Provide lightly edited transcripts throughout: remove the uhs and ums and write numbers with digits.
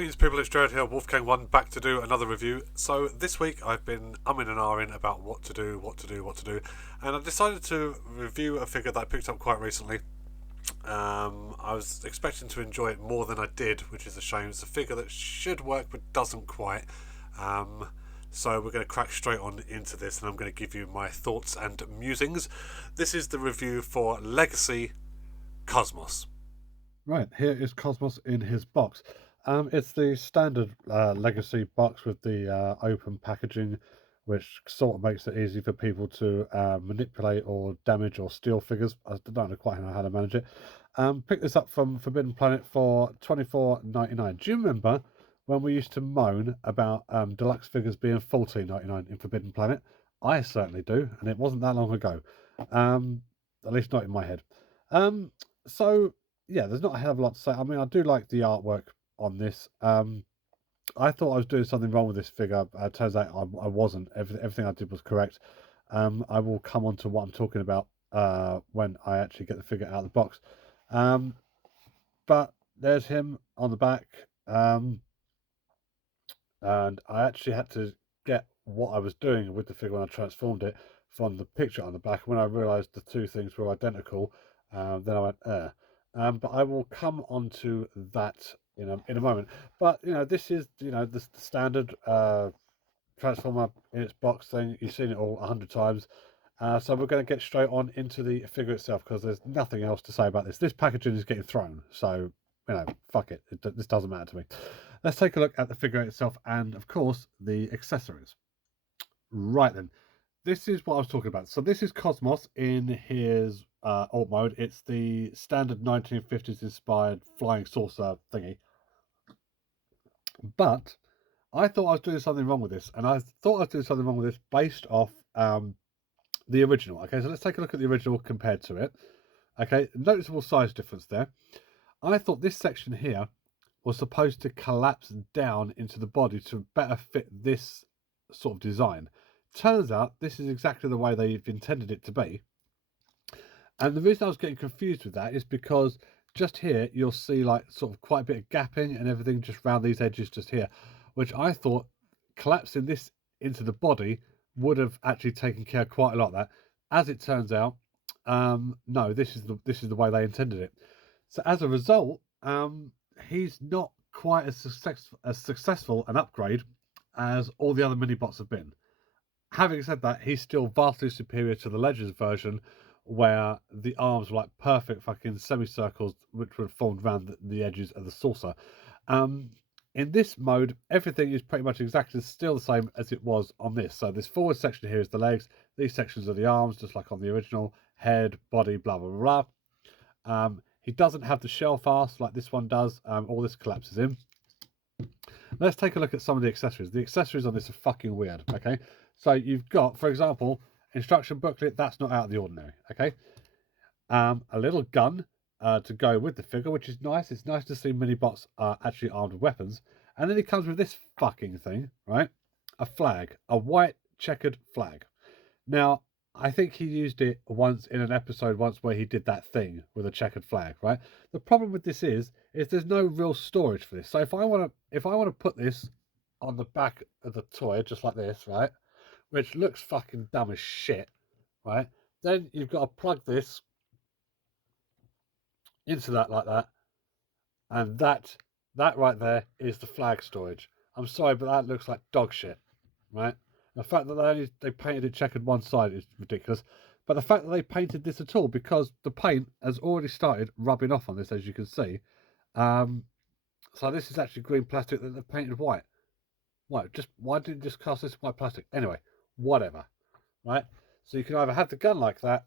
Greetings people, it's Jared here, Wolfgang1, back to do another review. So this week I've been umming and ahhing about what to do, and I decided to review a figure that I picked up quite recently. I was expecting to enjoy it more than I did, which is a shame. It's a figure that should work but doesn't quite. Um, so we're going to crack straight on into this, and I'm going to give you my thoughts and musings. This is the review for Legacy Cosmos. Right, here is Cosmos in his box. It's the standard Legacy box with the open packaging, which sort of makes it easy for people to manipulate or damage or steal figures. I don't know quite know how to manage it. Picked this up from Forbidden Planet for $24.99. Do you remember when we used to moan about deluxe figures being $14.99 in Forbidden Planet? I certainly do, and it wasn't that long ago. At least not in my head. So yeah, there's not a hell of a lot to say. I mean, I do like the artwork on this. I thought I was doing something wrong with this figure. Turns out I wasn't. Everything I did was correct. I will come on to what I'm talking about when I actually get the figure out of the box. Um, but there's him on the back. And I actually had to get what I was doing with the figure when I transformed it from the picture on the back. When I realised the two things were identical, then I went, but I will come on to that in a moment. But this is the standard transformer in its box thing. You've seen it all 100 times. So we're going to get straight on into the figure itself because there's nothing else to say about this. This packaging is getting thrown, so fuck it. This doesn't matter to me. Let's take a look at the figure itself and, of course, the accessories. Right then, this is what I was talking about. So this is Cosmos in his alt mode. It's the standard 1950s inspired flying saucer thingy. But I thought I was doing something wrong with this, and I thought I was doing something wrong with this based off the original. Okay, so let's take a look at the original compared to it. Okay, noticeable size difference there. I thought this section here was supposed to collapse down into the body to better fit this sort of design. Turns out this is exactly the way they've intended it to be. And the reason I was getting confused with that is because just here you'll see like sort of quite a bit of gapping and everything just around these edges just here, which I thought collapsing this into the body would have actually taken care of quite a lot of that. As it turns out, no, this is the way they intended it. So as a result, he's not quite as successful an upgrade as all the other mini bots have been. Having said that, he's still vastly superior to the Legends version, where the arms were like perfect fucking semicircles, which were formed around the edges of the saucer. In this mode, everything is pretty much exactly still the same as it was on this. So this forward section here is the legs, these sections are the arms, just like on the original, head, body, blah, blah, blah. He doesn't have the shell fast like this one does. All this collapses in. Let's take a look at some of the accessories. The accessories on this are fucking weird, okay? So you've got, for example, instruction booklet. That's not out of the ordinary, okay? A little gun to go with the figure, which is nice. It's nice to see mini-bots are actually armed with weapons. And then he comes with this fucking thing, right? A flag. A white checkered flag. Now, I think he used it once in an episode where he did that thing with a checkered flag, right? The problem with this is there's no real storage for this. So if I want to put this on the back of the toy just like this, right? Which looks fucking dumb as shit, right? Then you've got to plug this into that like that, and that right there is the flag storage. I'm sorry, but that looks like dog shit, right? The fact that they painted it checkered one side is ridiculous. But the fact that they painted this at all, because the paint has already started rubbing off on this, as you can see. So this is actually green plastic that they've painted white. Why didn't you just cast this white plastic? Anyway, whatever, right? So you can either have the gun like that,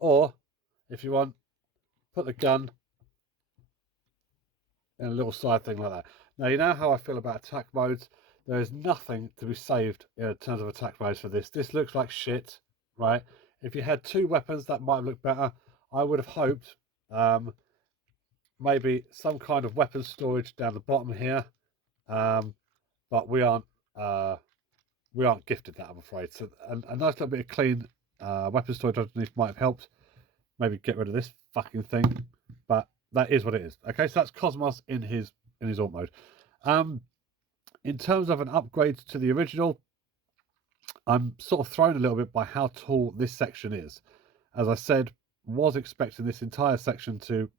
or if you want, put the gun in a little side thing like that. Now, you know how I feel about attack modes. There is nothing to be saved in terms of attack modes for this. This looks like shit, right? If you had two weapons, that might look better. I would have hoped maybe some kind of weapon storage down the bottom here, but we aren't gifted that, I'm afraid. So a nice little bit of clean weapon storage underneath might have helped. Maybe get rid of this fucking thing, but that is what it is. Okay, so that's Cosmos in his alt mode. In terms of an upgrade to the original, I'm sort of thrown a little bit by how tall this section is. As I said, was expecting this entire section to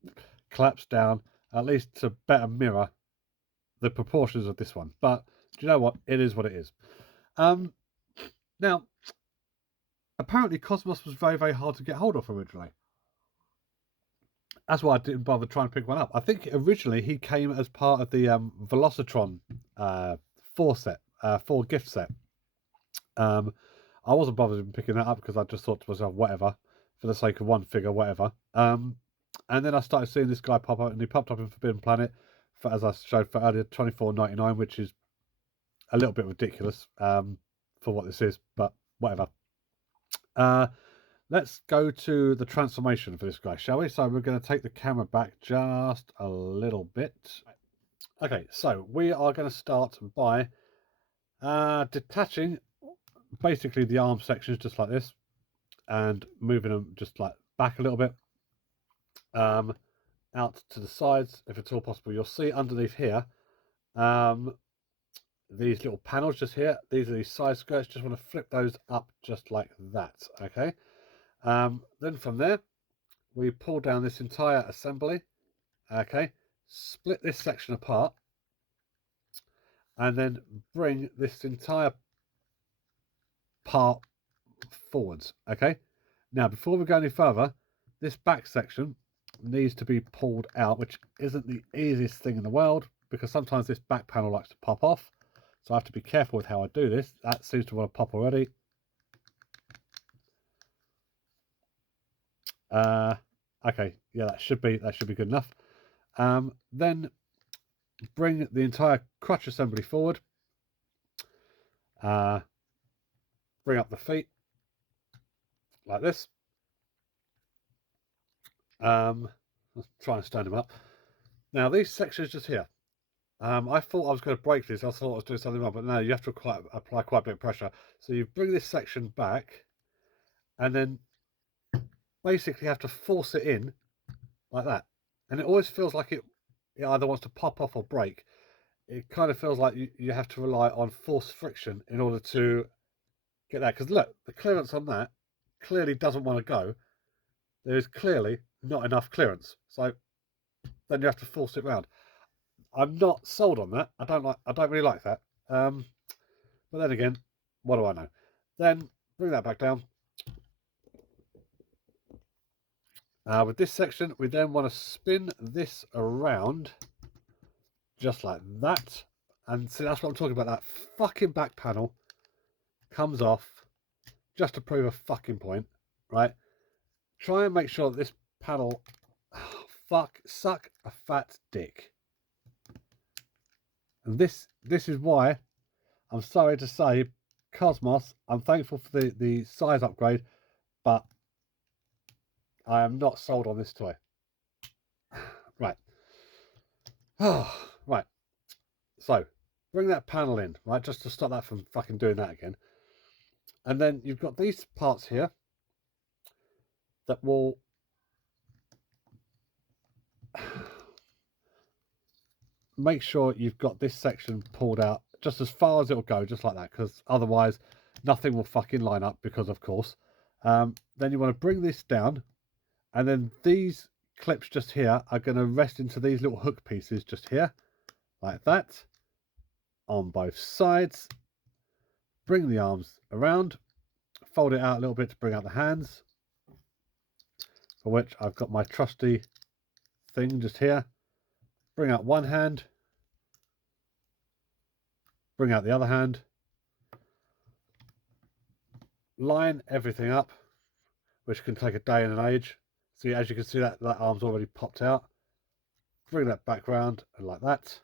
collapse down, at least to better mirror the proportions of this one. But do you know what? It is what it is. Now, apparently Cosmos was very, very hard to get hold of originally. That's why I didn't bother trying to pick one up. I think originally he came as part of the Velocitron 4 gift set. I wasn't bothered picking that up because I just thought to myself, whatever, for the sake of one figure, whatever. And then I started seeing this guy pop up, and he popped up in Forbidden Planet for, as I showed for earlier, $24.99, which is a little bit ridiculous for what this is, but whatever. Let's go to the transformation for this guy, shall we? So we're going to take the camera back just a little bit. Okay, so we are going to start by detaching basically the arm sections just like this and moving them just like back a little bit out to the sides if at all possible. You'll see underneath here these little panels just here. These are these side skirts. Just want to flip those up just like that. Okay. Then from there, we pull down this entire assembly. Okay. Split this section apart. And then bring this entire part forwards. Okay. Now, before we go any further, this back section needs to be pulled out, which isn't the easiest thing in the world because sometimes this back panel likes to pop off. So I have to be careful with how I do this. That seems to want to pop already. Okay, yeah, that should be good enough. Then bring the entire crutch assembly forward. Bring up the feet like this. Let's try and stand them up. Now these sections just here. I thought I was going to break this. I thought I was doing something wrong, but no, you have to apply quite a bit of pressure. So you bring this section back, and then basically have to force it in like that. And it always feels like it either wants to pop off or break. It kind of feels like you have to rely on force friction in order to get that. Because look, the clearance on that clearly doesn't want to go. There is clearly not enough clearance. So then you have to force it round. I'm not sold on that. I don't really like that. But then again, what do I know? Then bring that back down. With this section, we then want to spin this around just like that. And see, that's what I'm talking about. That fucking back panel comes off just to prove a fucking point, right? Try and make sure that this panel, suck a fat dick. And this is why I'm sorry to say, Cosmos, I'm thankful for the size upgrade, but I am not sold on this toy. Right. Right. So, bring that panel in, right, just to stop that from fucking doing that again. And then you've got these parts here that will make sure you've got this section pulled out just as far as it'll go, just like that, because otherwise nothing will fucking line up, because of course. Then you want to bring this down, and then these clips just here are going to rest into these little hook pieces just here, like that, on both sides. Bring the arms around, fold it out a little bit to bring out the hands, for which I've got my trusty thing just here. Bring out one hand, bring out the other hand, line everything up, which can take a day and an age. See, as you can see, that arm's already popped out. Bring that back round and like that.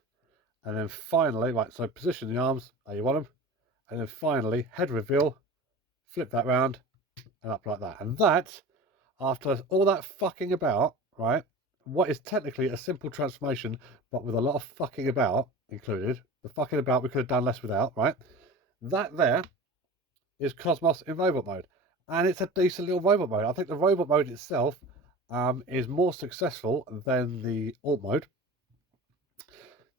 And then finally, right, so position the arms how you want them. And then finally, head reveal, flip that round and up like that. And that, after all that fucking about, right, what is technically a simple transformation, but with a lot of fucking about included. The fucking about we could have done less without, right? That there is Cosmos in robot mode. And it's a decent little robot mode. I think the robot mode itself is more successful than the alt mode.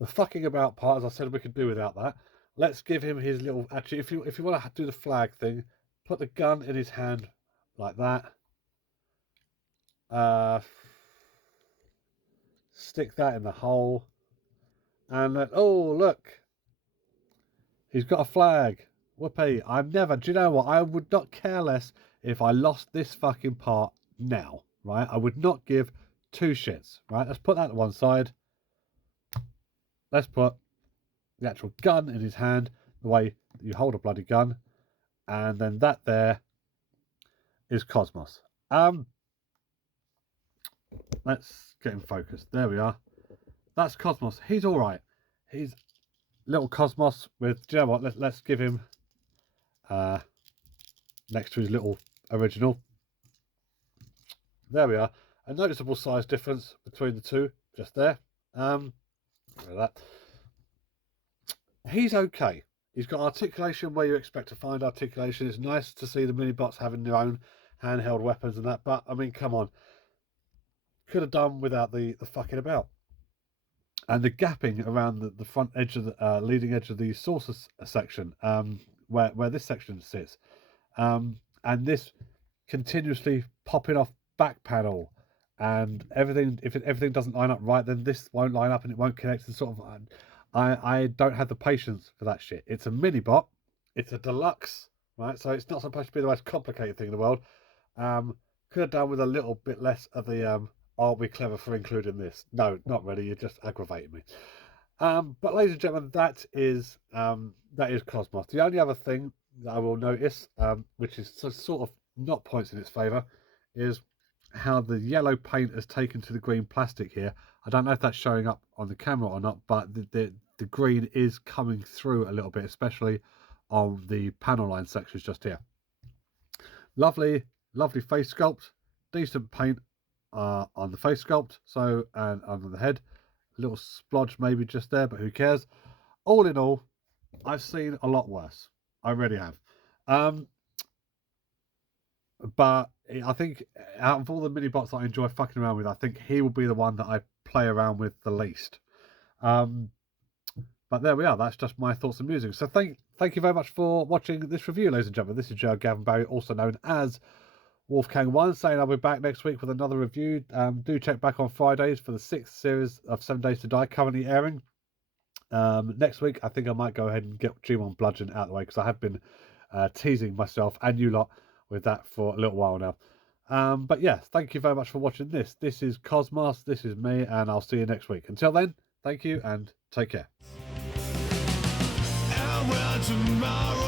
The fucking about part, as I said, we could do without that. Let's give him his little. Actually, if you want to do the flag thing, put the gun in his hand like that. Stick that in the hole, and then, oh look, he's got a flag. Whoopee! I'm never. Do you know what? I would not care less if I lost this fucking part now. Right? I would not give two shits. Right? Let's put that to one side. Let's put the actual gun in his hand, the way you hold a bloody gun, and then that there is Cosmos. Let's get him focused. There we are. That's Cosmos. He's all right. He's little Cosmos with. Do you know what? Let's give him next to his little original. There we are. A noticeable size difference between the two, just there. That. He's okay. He's got articulation where you expect to find articulation. It's nice to see the mini bots having their own handheld weapons and that, but I mean, come on. Could have done without the fucking about. And the gapping around the front edge of the leading edge of the saucer section, where this section sits, and this continuously popping off back panel, and everything. If everything doesn't line up right, then this won't line up and it won't connect. And sort of, I don't have the patience for that shit. It's a mini bot. It's a deluxe, right? So it's not supposed to be the most complicated thing in the world. Could have done with a little bit less of the aren't we clever for including this? No, not really. You're just aggravating me. But ladies and gentlemen, that is Cosmos. The only other thing that I will notice, which is sort of not points in its favour, is how the yellow paint has taken to the green plastic here. I don't know if that's showing up on the camera or not, but the green is coming through a little bit, especially on the panel line sections just here. Lovely face sculpt, decent paint on the face sculpt, so, and under the head, a little splodge maybe just there, but who cares. All in all, I've seen a lot worse. I really have. But I think out of all the mini bots that I enjoy fucking around with, I think he will be the one that I play around with the least. But there we are. That's just my thoughts and musings. So thank you very much for watching this review, ladies and gentlemen. This is Joe Gavin Barry, also known as Wolfgang1, saying I'll be back next week with another review. Do check back on Fridays for the 6th series of 7 Days to Die currently airing. Next week, I think I might go ahead and get G1 Bludgeon out of the way, because I have been teasing myself and you lot with that for a little while now. But yeah, thank you very much for watching this. This is Cosmos, this is me, and I'll see you next week. Until then, thank you and take care. And well, tomorrow